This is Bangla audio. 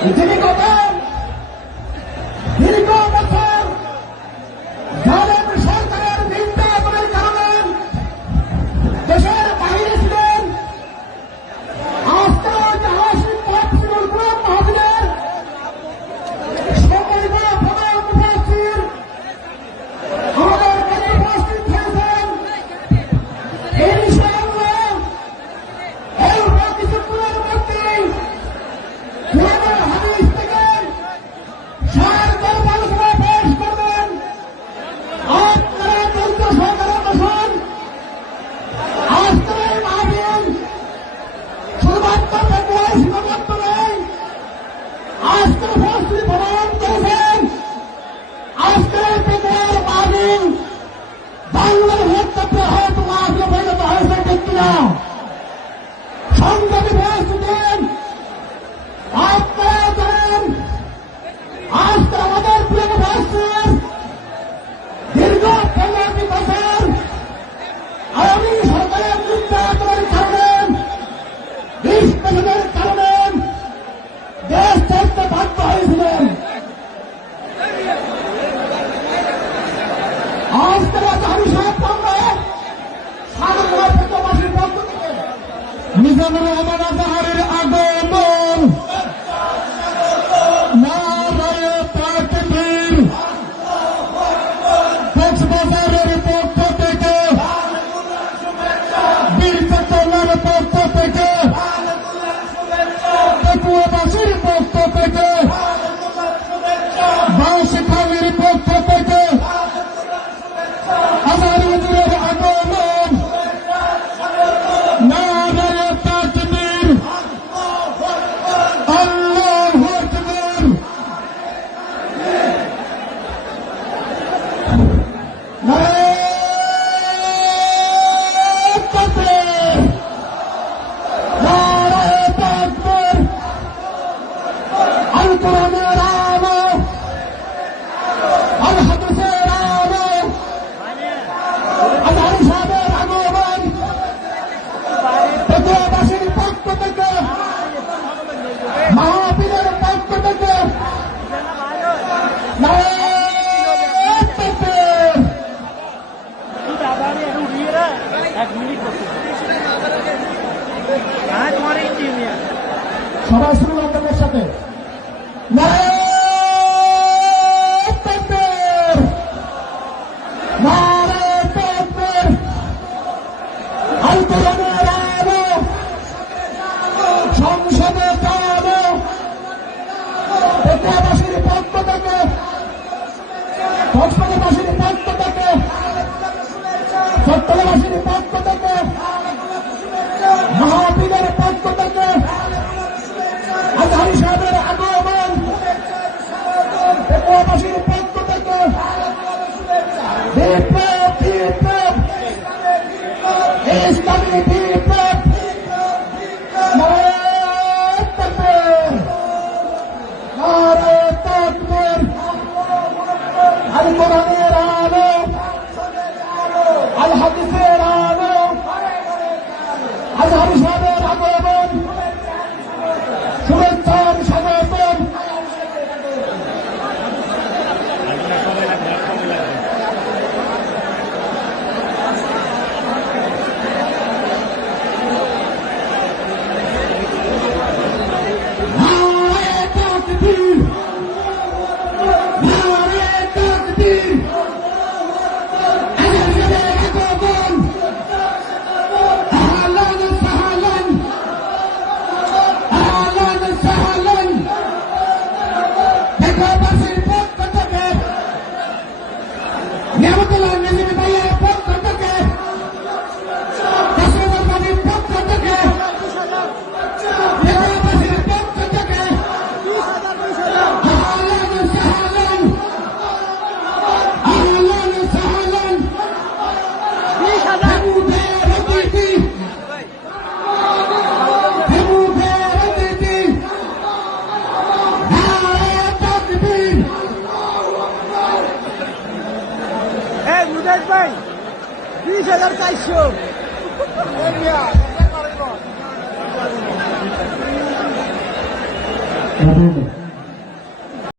যিনি গত দীর্ঘ বছর জালেম সরকারের নির্যাতনের কারণে দেশের বাইরে ছিলেন, আজকে জাহাজী পথগুলোর গ্রুপ মহাজনের সম্মানিত প্রধান উপস্থিত আমাদের কাছে উপস্থিত হয়েছেন। ইনশাআল্লাহ অল্প কিছুক্ষণের মধ্যেই কোরআন হাদিস থেকে সারগর্ভ আলোচনা পেশ করবেন। আপনারা ধৈর্য সহকারে বসুন। আজকের এই মাহফিল শুধুমাত্র পেটুয়ায় সীমাবদ্ধ নেই। আজকের উপস্থিত প্রমাণ করেছেন আজকের এই পেটুয়ার মাহফিল বাংলার হত্যা হয়তো মাহফিলে পরিণত হয়েছে, ঠিক কিনা? সংগ্রামী উপস্থিতি আপনারা জানেন আজকে আমাদের প্রিয় উপস্থিত দীর্ঘ 15টি বছর আওয়ামী সরকারের নির্যাতনের কারণে, নিষ্পেষণের কারণে দেশ ছাড়তে বাধ্য হয়েছিলেন। আজকে আমি সাহেব বাংলায় সাধারণ প্রত্যবাসীর পক্ষ থেকে মিজানুর রহমান আজহারের আগমন, নারায়ে তাকবীর, কক্সবাজারের পক্ষ থেকে, বীর চট্টগ্রামের পক্ষ থেকে, পেটুয়াবাসীর পক্ষ থেকে, বাঁশখালীর পক্ষ থেকে আজহার হুজুরের আগমন, নারায়ে তাকবীর, আল্লাহু আকবার। নারায়ে তাকবীর, নারায়ে তাকবীর। আল কোরআনের আলো, আল হাদিসের আলো, আজহার সাহেবের আগমন, পেটুয়াবাসীর পক্ষ থেকে, মাহফিলের পক্ষ থেকে নারায়ে তাকবীর। সবাই শুনুন আপনাদের সাথে, নারায়ে তাকবীর, নারায়ে তাকবীর। আল কোরআনের আলো, সংসদে চালানো, পেটুয়াবাসীর পক্ষ থেকে, কক্সবাজারবাসীর পক্ষ থেকে, চট্টগ্রামবাসীর পক্ষ থেকে, মাহফিলের পক্ষ থেকে আজহারি সাহেবের আগমন, পেটুয়াবাসীর পক্ষ থেকে বিপ্লব, বিপ্লব, ইসলামী বিপ্লব। নারায়ে তাকবীর, নারায়ে তাকবীর। আল কোরআনের আলো, আল হাদিসের আলো, আজহারি সাহেবের আগমন, শুভেচ্ছার স্বাগতম। নারায়ে তাকবীর, নারায়ে তাকবীর। আজহারি সাহেবের আগমন, আহলান সাহলান, আহলান সাহলান। পেটুয়াবাসীর পক্ষ থেকে, নিয়ামতুল্লাহ নজরুল ভাইয়ের পক্ষ থেকে, কাসিমুল বাড়ির পক্ষ থেকে, পেটুয়াবাসীর পক্ষ থেকে আহলান সাহলান, আহলান সাহলান। হেবু বেরদিতি, হেবু বেরদিতি। নারায়ে তাকবীর। মুজাহিদ ভাই 20,400। কাঁঠাল